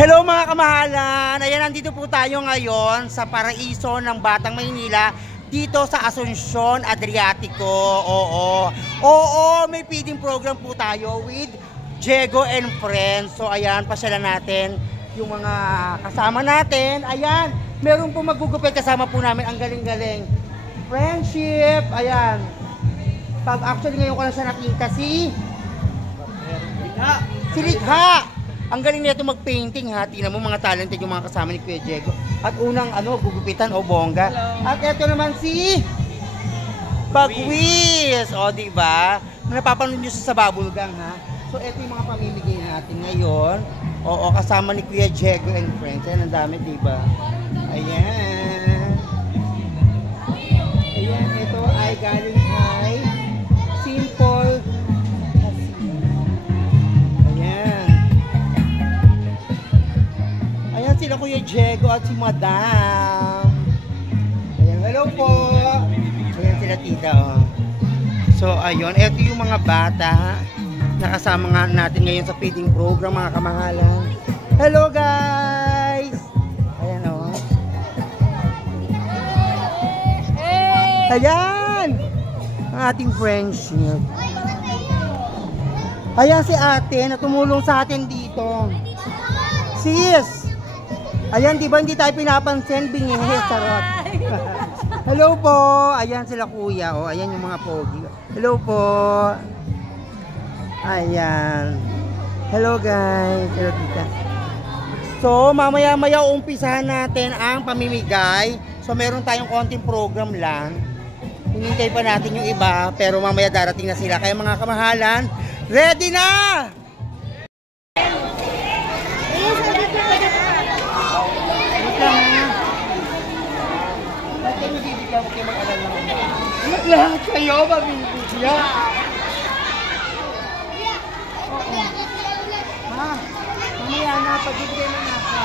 Hello mga kamahalan! Ayan, nandito po tayo ngayon sa paraiso ng Batang Maynila dito sa Asuncion Adriatico. Oo, may feeding program po tayo with Diego and Friends. So ayan, pasyalan natin yung mga kasama natin. Ayan, meron po magugupit kasama po namin, ang galing-galing. Friendship, ayan. Actually ngayon ko lang siya nakita si Likha. Ang galing nito mag-painting ha. Tingnan mo mga talented yung mga kasama ni Kuya Diego. At unang gugupitan o bongga. Hello. At ito naman si Bagwis. O diba? Napapanood nyo sa Bubble Gang ha. So ito yung mga pamimigay natin ngayon. Oo, kasama ni Kuya Diego and Friends. Ayan, ang dami diba? Ayan. Ayan, ito ay galing kay Simple. Ayan sila Kuya Diego at si Madam. Ayan, hello po. Ayan sila tita. Oh. So ayun, ito yung mga bata na kasama nga natin ngayon sa feeding program mga kamahalan. Hello guys! Ayan o. Oh. Ayan! Ang ating friendship. Ayan si ate na tumulong sa atin dito. Sis! Ayan, di ba hindi tayo pinapansin? Bingihe, sarot. Hello po! Ayan sila kuya. O, ayan yung mga pogi. Hello po! Ayan. Hello guys. Hello tita. So, mamaya-maya umpisahan natin ang pamimigay. So, meron tayong konting program lang. Hinintay pa natin yung iba. Pero mamaya darating na sila. Kaya mga kamahalan, ready na! Lahat kayo mabibigyan. Ma, mamaya na, pagbibigay na nasa.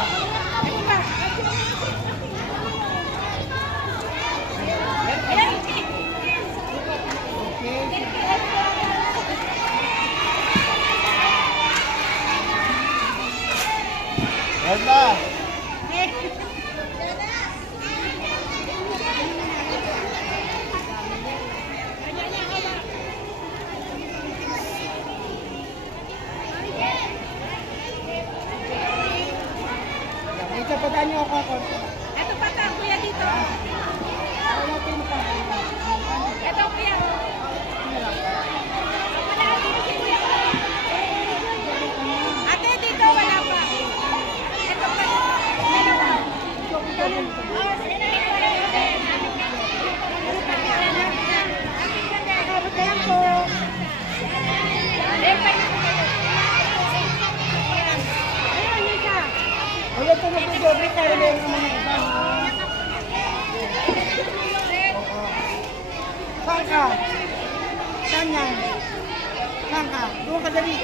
Ganda! Papadaan niyo ako. Ito pa ta, kuya dito. Ito kuya. Ate, dito wala pa. Ito pa. Ayan po. Wala po mag-dobre para na yung mga iba. Saan ka? Saan yan? Saan ka? Doon ka dali.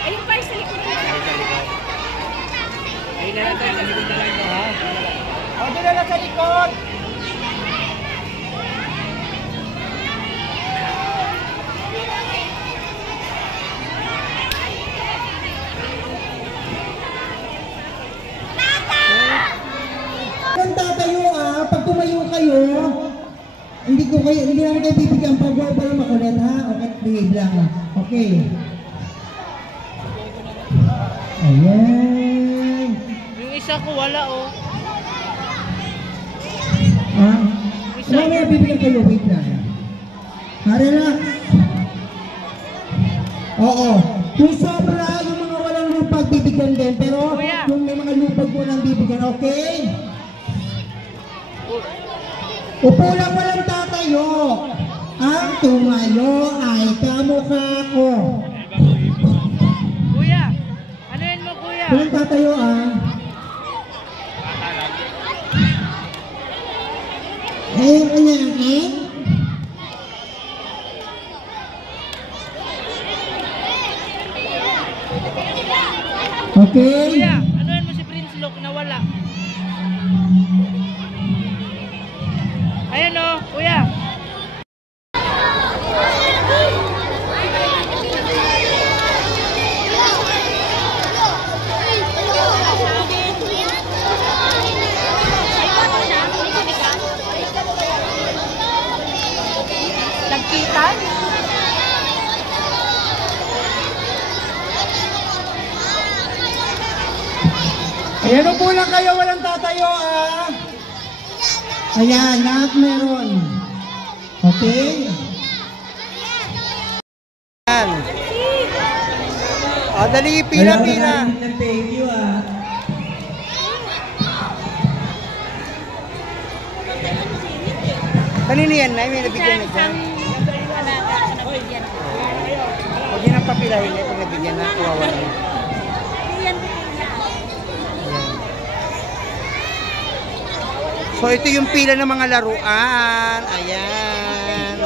Ayun pa sa likod. Ayun na lang tayo sa likod na lang ito ha. O, doon na lang sa likod. Kung tatayo pag tumayo kayo, hindi naman kayo bibigyan pag wala makulit ha. Okay, behave lang. Okay. Ayan. Yung isa ko wala Ha? Mamaya bibigyan kayo, wait lang. Relax. Oo. Kung sobra, yung mga walang lupag bibigyan din. Pero kung may mga lupag po nang bibigyan, okay? Upo lang, walang tatayo. Ang tumayo ay kamukha ko. Walang tatayo Ayun, ayan. Okay. Kuya, anuhan mo si Prince Luke na wala. Ayan o, kuya. Nagkitan? Ayan, upo lang kayo, walang tatayo Ayan, lahat meron. Okay? Yan. Dali, pila. Thank you Kanino yan, Nay? May nabigyan na dyan. Huwag yun ang papilahin, Nay. Pag nabigyan na, kawawa na. So, ito yung pila ng mga laruan. Ayan.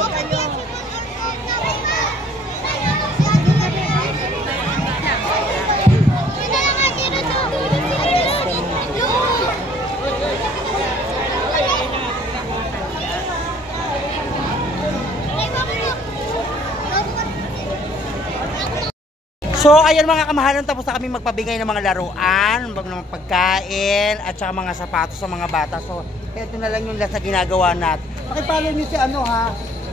So, ayan mga kamahalan, tapos na kami magpabigay ng mga laruan, ng pagkain, at saka mga sapatos sa mga bata. So, ito na lang yung last na ginagawa natin. Pakipollow nyo si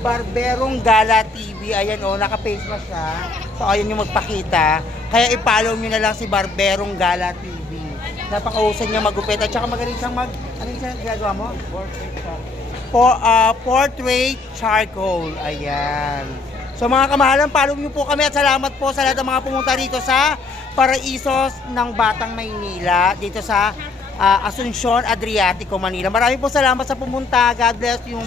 Barberong Gala TV. Ayan naka-face mask siya. So, ayan yung magpakita. Kaya i-follow nyo na lang si Barberong Gala TV. Napaka-usan niya magupit. At saka magaling siyang ano yung ginagawa mo? Portrait charcoal. Ayan. So mga kamahalan, follow niyo po kami at salamat po sa lahat ng mga pumunta dito sa Paraiso ng Batang Maynila, dito sa Asuncion, Adriatico, Manila. Maraming po salamat sa pumunta. God bless you.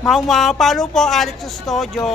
Follow po Alex Studio.